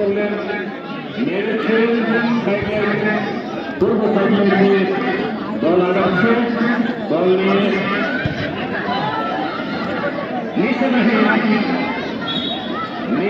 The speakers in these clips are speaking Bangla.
করলেন মেরেছেন পূর্ব সাইকেল দল আগাচ্ছে দল নিয়ে নিশানা হয়ে নিশানা হয়ে মানে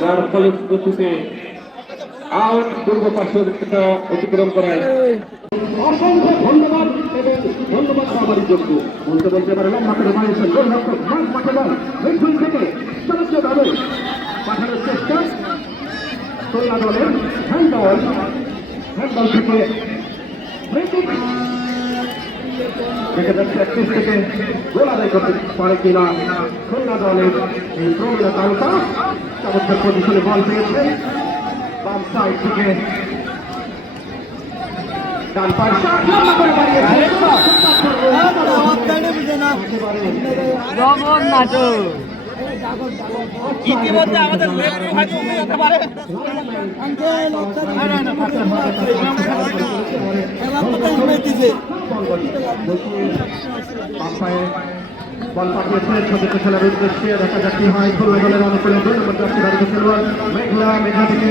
যার ফলশ্রুতিতে আউট পূর্ব পার্শ্ব অতিক্রম করায়। অসংখ্য ধন্যবাদ এবং ধন্যবাদ সবারই যোগ্য। বলতে বলতে পারলাম মাঠে রমাইছেন গোলরক্ষক মাঠে বল মিডফিল্ড থেকে চমৎকারভাবে পাঠানোর দলের থেকে দেখা যাচ্ছে করতে পারে কিনা। খুলনা দলের এই প্রবীণা তালুকা চমৎকার পজিশনে বল পেয়েছে। বাম সাইড থেকে ডান পাশ। লম্বা করে জগন্নাথ ইতিমধ্যে আমাদের পারে। বল পাঠিয়েছে ছোট খেলার উদ্দেশ্যে। দেখা যাক কি হয়। খুলনা দলের অনুকূলে দুই নম্বর জার্সি ধারিত খেলোয়াড় মেঘলা মেঘলা থেকে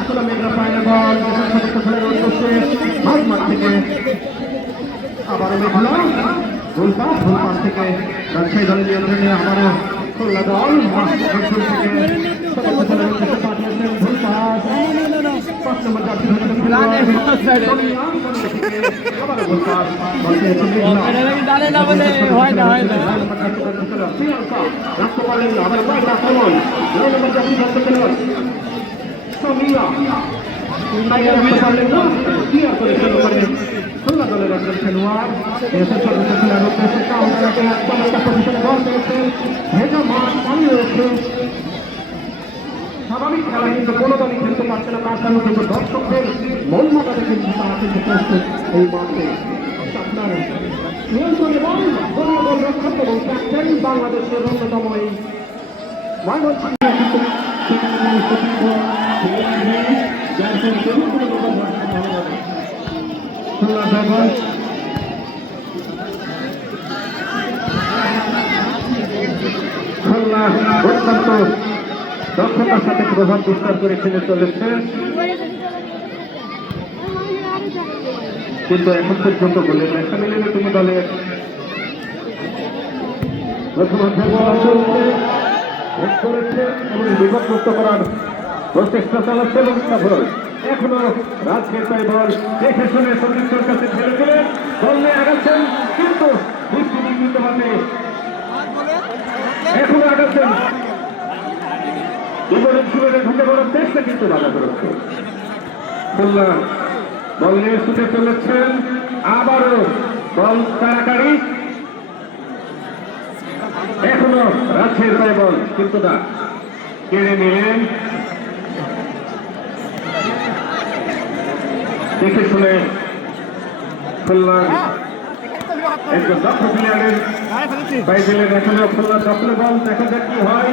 আসলে মেঘলা পায় না বল ছোট খেলার উদ্দেশ্যে মাঝ থেকে আবার মেঘলা। ভুলপাস ভুলপাস থেকে রাজশাহী দলের নিয়ন্ত্রণে আবারও খুলনা দল। থেকে ছোট খেলার উদ্দেশ্যে খুলনা দলের একজন খেলোয়াড় দেশের সদস্য খেলার উদ্দেশ্যে কাউন্টারকে একদম একটা পজিশনে বল পেয়েছে ভেজা মাঠ পানি রয়েছে স্বাভাবিক খেলা কিন্তু কোনো দলই খেলতে পারছে না। তার কারণ কিন্তু দর্শকদের মন মাতাতে কিন্তু তারা কিন্তু প্রস্তুত এই মাঠে। আপনার বাংলাদেশের অন্যতম এই দক্ষতার সাথে প্রভাব বিস্তার করে চলেছে। কিন্তু এখন পর্যন্ত বলে দেখা মিলেছে তুমি দলের ভোগ করেছে এবং বিপদমুক্ত করার প্রচেষ্টা চালাচ্ছে এবং সফল এখনও পাই বল দেখে শুনে সতীর্থর কাছে ছেড়ে কিন্তু দৃষ্টি বিঘ্নিত হবে এখনও আগাচ্ছেন বিপরীত শিবিরে ঢুকে পড়ার চেষ্টা কিন্তু বাধা খুলনা বল নিয়ে ছুটে চলেছেন আবারও বল কারাকারি। এখনও রাজশাহীর পায়ে বল কিন্তু না কেড়ে নিলেন। দেখে শুনে খুলনা একজন দক্ষ প্লেয়ারের বাইবেলের এখনও খুলনা দখলে বল দেখা যাক কি হয়।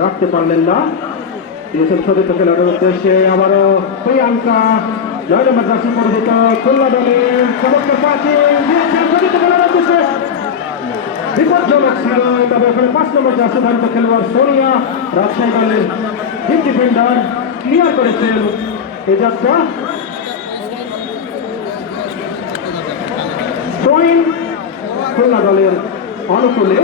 রাখতে পারলেন না। দিয়েছেন সতীর্থ খেলার উদ্দেশ্যে আবারও প্রিয়াঙ্কা, নয় নম্বর জার্সি পরিচিত খুলনা দলের চমৎকার পাশে দিয়েছেন সতীর্থ উদ্দেশ্যে। বিপজ্জনক ছিল তবে ওখানে পাঁচ নম্বর জার্সি ধারিত খেলোয়াড় সোনিয়া রাজশাহী দলের ডিফেন্ডার ক্লিয়ার করেছেন এই থ্রোইন খুলনা দলের অনুকূলে।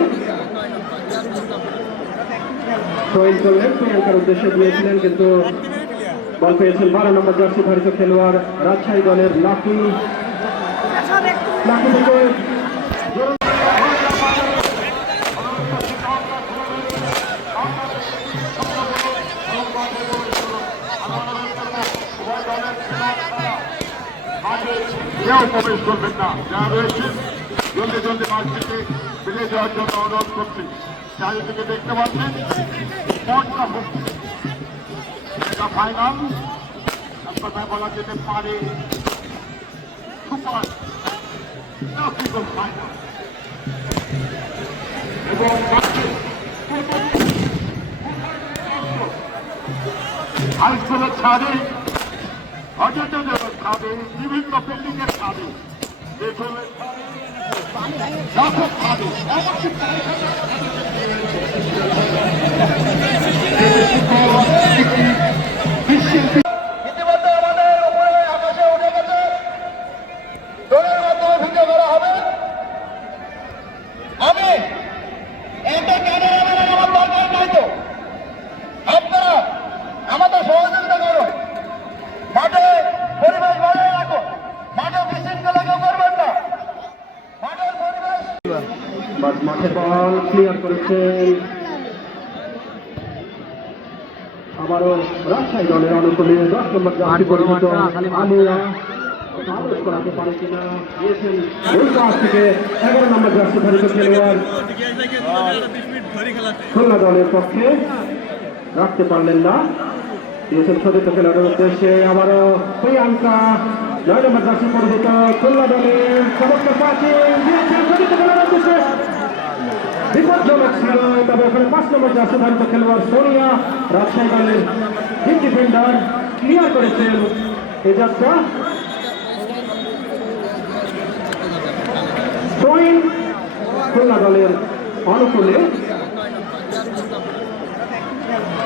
থ্রোইন করলেন প্রিয়াঙ্কার উদ্দেশ্যে দিয়েছিলেন, কিন্তু বল পেয়েছেন বারো নম্বর জার্সি ধারিত খেলোয়াড় রাজশাহী দলের লাকি। লাকি থেকে কেউ প্রবেশ করবেন না। যা রয়েছে, জলদি জলদি মাঠ থেকে যাওয়ার জন্য অনুরোধ করছি। চারিদিকে দেখতে পাচ্ছেন এটা ফাইনাল এক বলা যেতে পারে সুপার ফাইনাল এবং হাই স্কুলের ছাদে অযোধ্যা ছাদে বিভিন্ন বিল্ডিং এর ছাদে দেখুন। লাখো ছাদে মাঠে বল ক্লিয়ার করেছেন। আবারও রাজশাহী দলের অনুকূলে দশ নম্বর জার্সি পরিচিত আলিয়া আদেশ করাতে পারে কিনা দিয়েছেন ওই পাশ থেকে এগারো নম্বর জার্সি ধারিত খেলোয়াড়। খুলনা দলের পক্ষে রাখতে পারলেন না। দিয়েছেন সতীর্থ খেলোয়াড়ের উদ্দেশ্যে আবারও প্রিয়াঙ্কা নয় নম্বর জার্সি পরিচিত খুলনা দলের চমৎকার পাশে দিয়েছেন উদ্দেশ্যে বিপজ্জনক ছিল, তবে ওখানে পাঁচ নম্বর জার্সি ধারিত খেলোয়াড় সোনিয়া রাজশাহী দলের হিট ডিফেন্ডার ক্লিয়ার করেছেন। এই যাত্রা থ্রোইন খুলনা দলের অনুকূলে।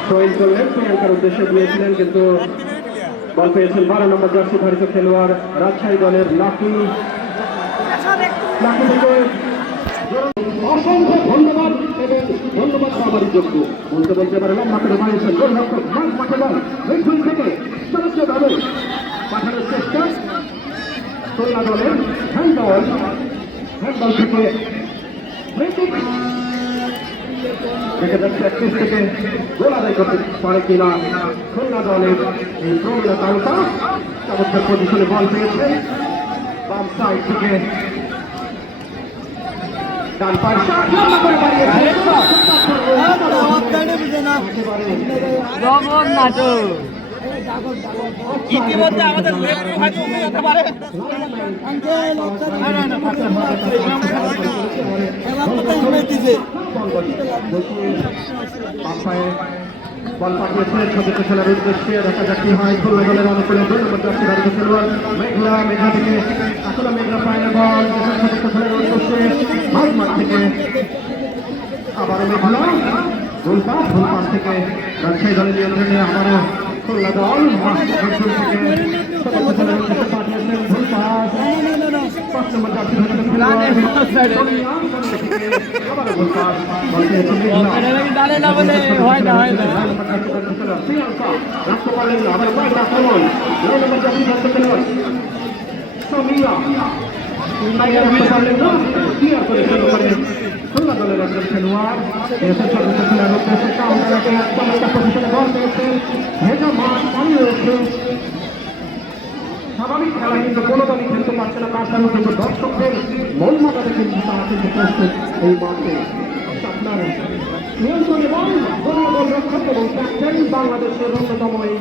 থ্রোইন করলেন প্রিয়াঙ্কার উদ্দেশ্যে দিয়েছিলেন, কিন্তু বল পেয়েছেন বারো নম্বর জার্সি ধারিত খেলোয়াড় রাজশাহী দলের লাকি। লাকি থেকে অসংখ্য ধন্যবাদ এবং ধন্যবাদ পাওয়ারই যোগ্য। বলতে বলতে পারে লম্বা করে বাড়িয়েছেন গোলরক্ষক মাঠ মাঠে বল মিডফিল্ড থেকে চমৎকারভাবে পাঠানোর চেষ্টা। খুলনা দলের হ্যান্ডবল হ্যান্ডবল থেকে দেখা যাচ্ছে একত্রিশ থেকে গোল আদায় করতে পারে কিনা খুলনা দলের এই প্রমিলা তারকা। চমৎকার পজিশনে বল পেয়েছেন বাম সাইড থেকে ডান পায়ের শট লম্বা করে জগন নাটক ইতিমধ্যে আমাদের লেফট হয়তো উঠে যেতে পারে বল পাঠিয়েছেন সতীর্থ খেলার উদ্দেশ্যে দেখা যাক কি হয় খুলনা দলের অনুকূলে দুই নম্বর জার্সি খেলোয়াড় মেঘলা মেঘলা থেকে আসলে মেঘলা পায় না বল মাঠ থেকে আবারও মেঘলা গোলপাস গোলপাস থেকে রাজশাহী দলের নিয়ন্ত্রণে আবারও খুলনা দল আক্রমণ দলের একজন খেলোয়াড় সদস্য খেলার উদ্দেশ্যে কাউন্টার একটা চমৎকার পজিশনে বল পেয়েছেন ভেজা মাঠ পানি রয়েছে স্বাভাবিক খেলা কিন্তু কোনো দলই খেলতে পারছে না তার কারণ কিন্তু দর্শকদের মন মাতাতে কিন্তু তারা কিন্তু প্রস্তুত এই মাঠে আপনার নিয়ন্ত্রণ এবং দলীয় গোলরক্ষক এবং ক্যাপ্টেন বাংলাদেশের অন্যতম এই